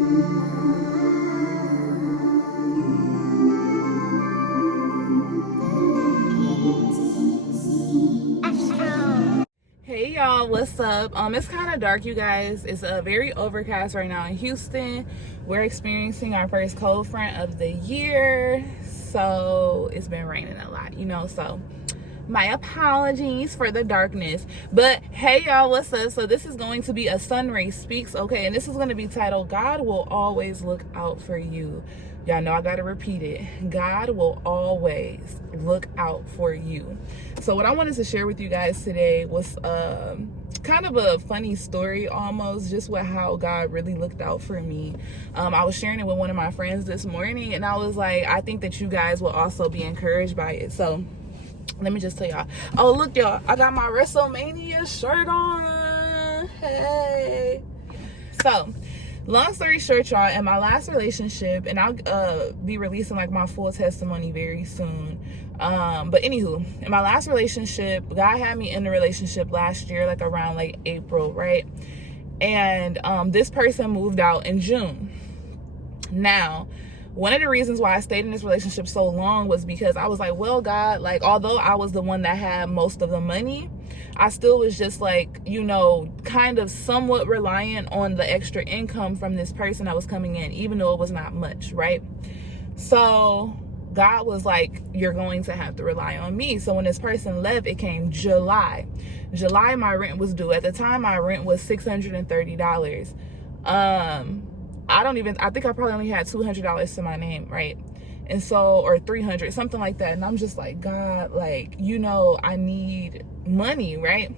Hey y'all, what's up? It's kind of dark, you guys. It's very overcast right now in Houston. We're experiencing our first cold front of the year, so it's been raining a lot, so my apologies for the darkness. But hey y'all, what's up? So this is going to be a SunRay Speaks, okay? And this is going to be titled, God Will Always Look Out for You. Y'all know I gotta repeat it. God will always look out for you. So what I wanted to share with you guys today was kind of a funny story almost, just with how God really looked out for me. I was sharing it with one of my friends this morning, and I was like, I think that you guys will also be encouraged by it. So let me just tell y'all. Oh, look, y'all, I got my WrestleMania shirt on. Hey. So long story short, y'all, in my last relationship, and I'll be releasing like my full testimony very soon. But anywho, in my last relationship, God had me in a relationship last year, like around like April, right? And this person moved out in June. Now, one of the reasons why I stayed in this relationship so long was because I was like, well, God, like, although I was the one that had most of the money, I still was just like, kind of somewhat reliant on the extra income from this person that was coming in, even though it was not much, right? So God was like, you're going to have to rely on me. So when this person left, it came July. July, my rent was due. At the time, my rent was $630. I think I probably only had $200 to my name, right? And so, or 300, something like that. And I'm just like, God, like, I need money, right?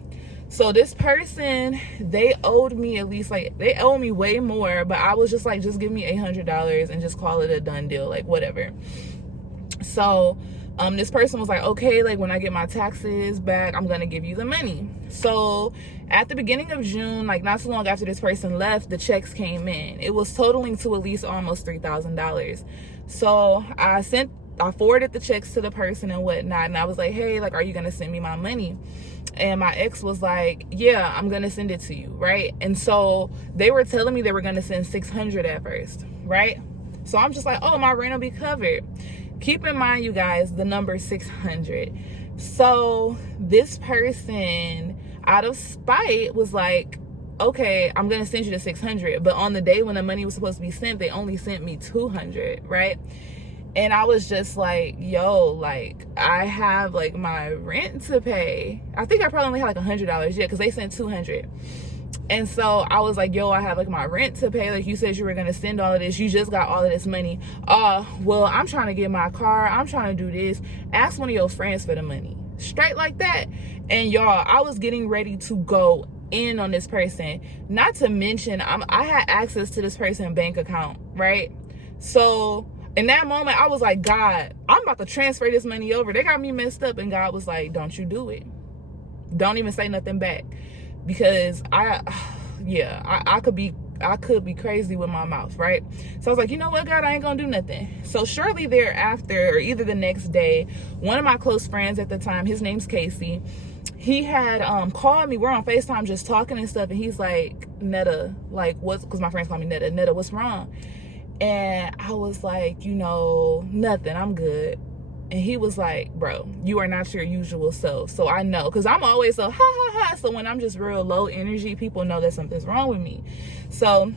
So this person, they owed me at least, like, they owe me way more, but I was just like, just give me $800 and just call it a done deal, like, whatever. So this person was like, okay, like, when I get my taxes back, I'm gonna give you the money. So at the beginning of June, like not too long after this person left, the checks came in. It was totaling to at least almost $3,000. So I forwarded the checks to the person and whatnot, and I was like, hey, like, are you gonna send me my money? And my ex was like, yeah, I'm gonna send it to you, right? And so they were telling me they were gonna send $600 at first, right? So I'm just like, oh, my rent will be covered. Keep in mind, you guys, the number 600. So this person, out of spite, was like, okay, I'm gonna send you the 600. But on the day when the money was supposed to be sent, they only sent me 200, right? And I was just like, yo, like, I have like my rent to pay. I think I probably only had like $100, yeah, because they sent 200. And so I was like, yo, I have like my rent to pay. Like, you said you were going to send all of this. You just got all of this money. Well, I'm trying to get my car. I'm trying to do this. Ask one of your friends for the money. Straight like that. And y'all, I was getting ready to go in on this person. Not to mention, I had access to this person's bank account, right? So in that moment, I was like, God, I'm about to transfer this money over. They got me messed up. And God was like, don't you do it. Don't even say nothing back. Because I could be crazy with my mouth, right? So I was like, you know what, God, I ain't gonna do nothing. So shortly thereafter, or either the next day, one of my close friends at the time, his name's Casey, he had called me. We're on FaceTime just talking and stuff, and he's like, Netta, like, what's, because my friends call me Netta, what's wrong? And I was like, nothing, I'm good. And he was like, bro, you are not your usual self. So I know, because I'm always so ha ha ha. So when I'm just real low energy, people know that something's wrong with me. So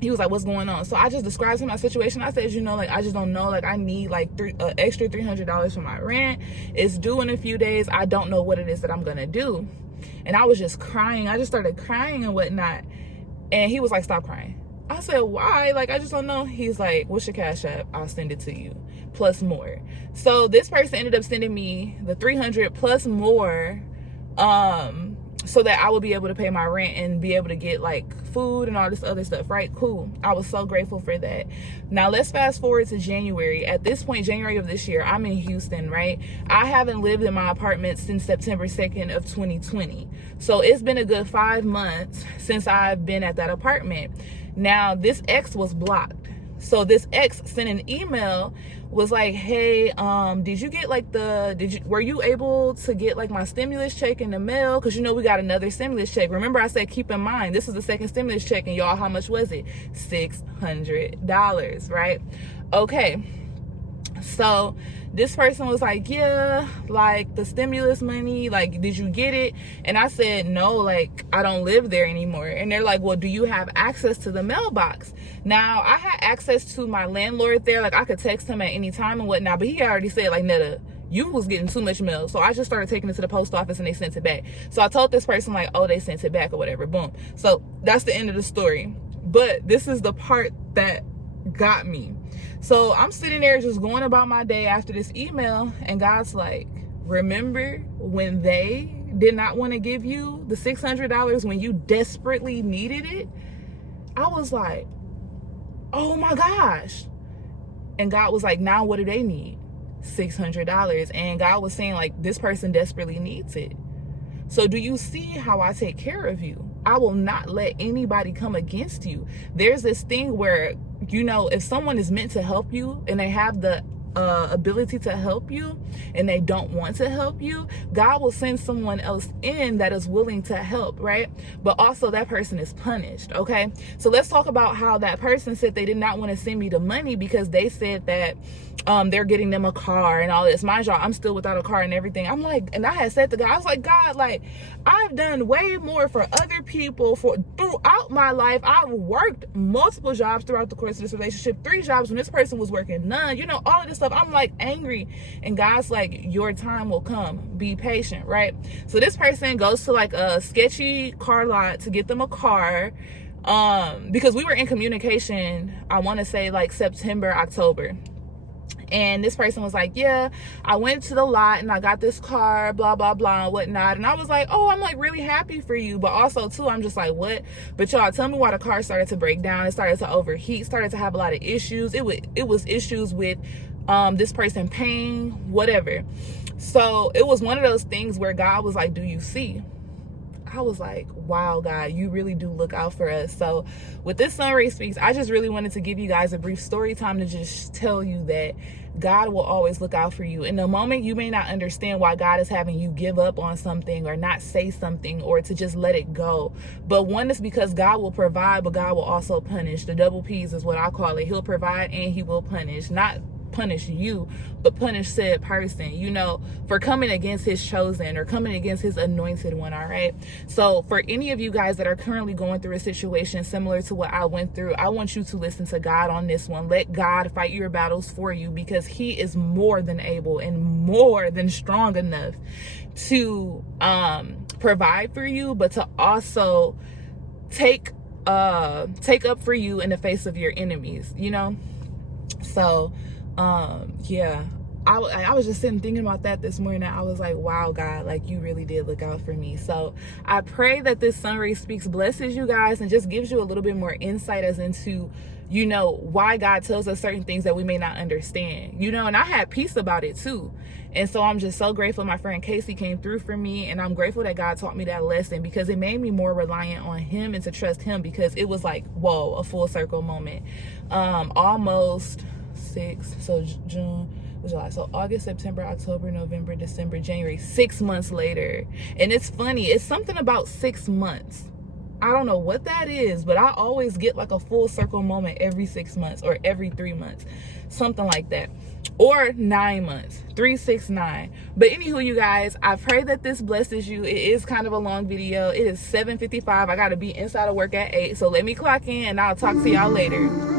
he was like, what's going on? So I just described to him my situation. I said, like, I just don't know. Like, I need like extra $300 for my rent. It's due in a few days. I don't know what it is that I'm going to do. And I was just crying. I just started crying and whatnot. And he was like, stop crying. I said, why? Like, I just don't know. He's like, what's your Cash App? I'll send it to you, plus more. So this person ended up sending me the 300 plus more, so that I would be able to pay my rent and be able to get like food and all this other stuff, right? Cool. I was so grateful for that. Now let's fast forward to January. At this point, January of this year, I'm in Houston, right? I haven't lived in my apartment since September 2nd of 2020. So it's been a good 5 months since I've been at that apartment. Now, this ex was blocked. So this ex sent an email, was like, hey, did you get like were you able to get like my stimulus check in the mail? Because we got another stimulus check. Remember I said, keep in mind, this is the second stimulus check, and y'all, how much was it? $600, right? Okay. So this person was like, yeah, like the stimulus money, like, did you get it? And I said, no, like, I don't live there anymore. And they're like, well, do you have access to the mailbox? Now, I had access to my landlord there. Like, I could text him at any time and whatnot, but he already said, like, Netta, you was getting too much mail. So I just started taking it to the post office and they sent it back. So I told this person, like, oh, they sent it back or whatever. Boom. So that's the end of the story. But this is the part that got me. So I'm sitting there just going about my day after this email, and God's like, remember when they did not want to give you the $600 when you desperately needed it? I was like, oh my gosh. And God was like, now what do they need? $600. And God was saying, like, this person desperately needs it. So do you see how I take care of you? I will not let anybody come against you. There's this thing where, if someone is meant to help you and they have the ability to help you and they don't want to help you, God will send someone else in that is willing to help, right? But also that person is punished, okay? So let's talk about how that person said they did not want to send me the money because they said that they're getting them a car and all this. Mind y'all, I'm still without a car and everything. I'm like, and I had said to God, I was like, God, like, I've done way more for other people throughout my life. I've worked multiple jobs throughout the course of this relationship, 3 jobs when this person was working none, all of this stuff. I'm like angry, and God's like, your time will come, be patient, right? So this person goes to like a sketchy car lot to get them a car, because we were in communication, I want to say like September, October. And this person was like, yeah, I went to the lot and I got this car, blah, blah, blah, and whatnot. And I was like, oh, I'm like really happy for you. But also too, I'm just like, what? But y'all, tell me why the car started to break down. It started to overheat, started to have a lot of issues. It was issues with this person paying, whatever. So it was one of those things where God was like, do you see? I was like, wow, God, you really do look out for us. So with this SunRay Speaks, I just really wanted to give you guys a brief story time to just tell you that God will always look out for you. In the moment, you may not understand why God is having you give up on something or not say something or to just let it go. But one is because God will provide, but God will also punish. The double P's is what I call it. He'll provide and he will punish. Not punish you, but punish said person, for coming against his chosen or coming against his anointed one. All right. So for any of you guys that are currently going through a situation similar to what I went through, I want you to listen to God on this one. Let God fight your battles for you, because he is more than able and more than strong enough to provide for you, but to also take up for you in the face of your enemies, So yeah, I was just sitting thinking about that this morning. I was like, wow, God, like you really did look out for me. So I pray that this SunRay Speaks blesses you guys and just gives you a little bit more insight as into, why God tells us certain things that we may not understand, and I had peace about it too. And so I'm just so grateful my friend Casey came through for me, and I'm grateful that God taught me that lesson, because it made me more reliant on him and to trust him, because it was like, whoa, a full circle moment. Almost 6, so June, July, so August, September, October, November, December, January, 6 months later. And it's funny, it's something about 6 months. I don't know what that is, but I always get like a full circle moment every 6 months or every 3 months, something like that, or 9 months, 3, 6, 9. But anywho, you guys, I pray that this blesses you. It is kind of a long video. It is 7:55. I got to be inside of work at 8, so let me clock in and I'll talk to y'all later.